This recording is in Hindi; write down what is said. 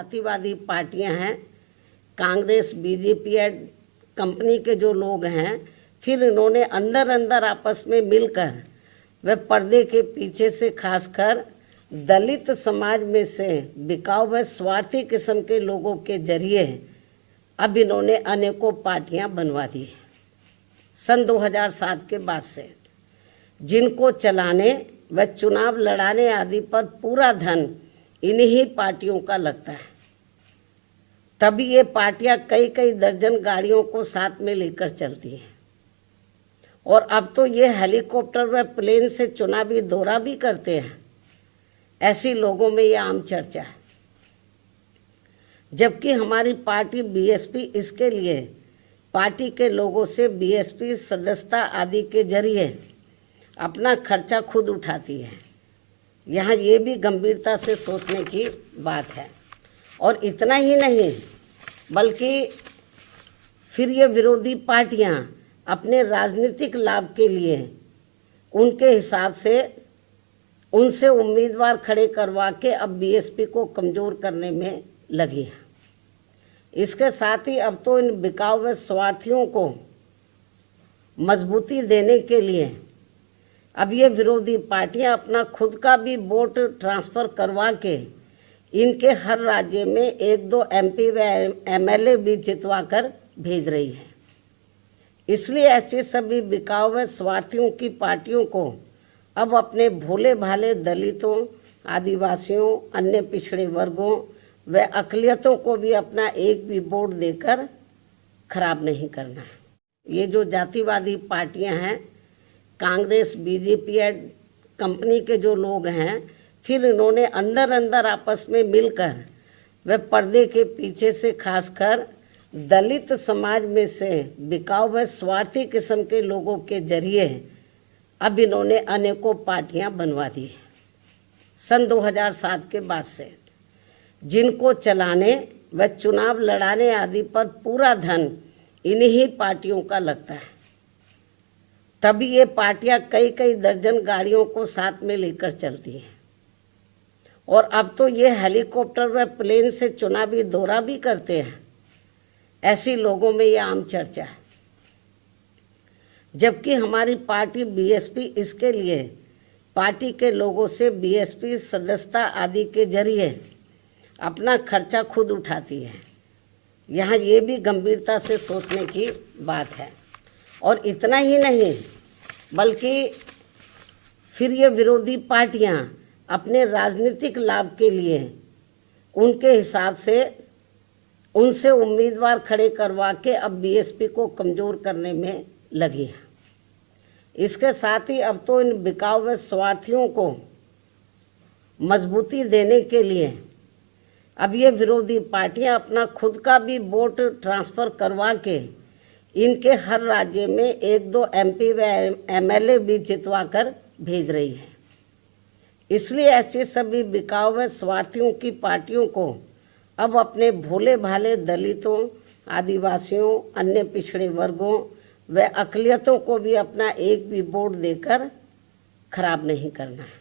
जातिवादी पार्टियां हैं, कांग्रेस, बीजेपी या कंपनी के जो लोग हैं, फिर इन्होंने अंदर अंदर आपस में मिलकर वे पर्दे के पीछे से खासकर दलित समाज में से बिकाऊ व स्वार्थी किस्म के लोगों के जरिए अब इन्होंने अनेकों पार्टियां बनवा दी सन 2007 के बाद से, जिनको चलाने व चुनाव लड़ाने आदि पर पूरा धन इन्हीं पार्टियों का लगता है। तभी ये पार्टियां कई कई दर्जन गाड़ियों को साथ में लेकर चलती हैं और अब तो ये हेलीकॉप्टर व प्लेन से चुनावी दौरा भी करते हैं। ऐसी लोगों में ये आम चर्चा है, जबकि हमारी पार्टी बीएसपी इसके लिए पार्टी के लोगों से बीएसपी सदस्यता आदि के जरिए अपना खर्चा खुद उठाती है। यहाँ ये भी गंभीरता से सोचने की बात है। और इतना ही नहीं, बल्कि फिर ये विरोधी पार्टियाँ अपने राजनीतिक लाभ के लिए उनके हिसाब से उनसे उम्मीदवार खड़े करवा के अब बीएसपी को कमज़ोर करने में लगी है। इसके साथ ही अब तो इन बिकाऊ व स्वार्थियों को मजबूती देने के लिए अब ये विरोधी पार्टियां अपना खुद का भी वोट ट्रांसफ़र करवा के इनके हर राज्य में 1-2 एमपी व एमएलए भी जितवा कर भेज रही है। इसलिए ऐसी सभी बिकाऊ व स्वार्थियों की पार्टियों को अब अपने भोले भाले दलितों, आदिवासियों, अन्य पिछड़े वर्गों व अक़लियतों को भी अपना एक भी वोट देकर खराब नहीं करना है। ये जो जातिवादी पार्टियां हैं, कांग्रेस, बीजेपी या कंपनी के जो लोग हैं, फिर इन्होंने अंदर अंदर आपस में मिलकर वे पर्दे के पीछे से खासकर दलित समाज में से बिकाऊ व स्वार्थी किस्म के लोगों के जरिए अब इन्होंने अनेकों पार्टियां बनवा दी सन 2007 के बाद से, जिनको चलाने व चुनाव लड़ाने आदि पर पूरा धन इन्हीं पार्टियों का लगता है। तभी ये पार्टियां कई कई दर्जन गाड़ियों को साथ में लेकर चलती हैं और अब तो ये हेलीकॉप्टर व प्लेन से चुनावी दौरा भी करते हैं। ऐसी लोगों में ये आम चर्चा है, जबकि हमारी पार्टी बीएसपी इसके लिए पार्टी के लोगों से बीएसपी सदस्यता आदि के जरिए अपना खर्चा खुद उठाती है। यहाँ ये भी गंभीरता से सोचने की बात है। और इतना ही नहीं, बल्कि फिर ये विरोधी पार्टियाँ अपने राजनीतिक लाभ के लिए उनके हिसाब से उनसे उम्मीदवार खड़े करवा के अब बीएसपी को कमज़ोर करने में लगी है। इसके साथ ही अब तो इन बिकाऊ व स्वार्थियों को मजबूती देने के लिए अब ये विरोधी पार्टियां अपना खुद का भी वोट ट्रांसफ़र करवा के इनके हर राज्य में 1-2 एमपी व एमएलए भी जितवा कर भेज रही है। इसलिए ऐसी सभी बिकाऊ व स्वार्थियों की पार्टियों को अब अपने भोले भाले दलितों, आदिवासियों, अन्य पिछड़े वर्गों व अक़लियतों को भी अपना एक भी वोट देकर खराब नहीं करना है।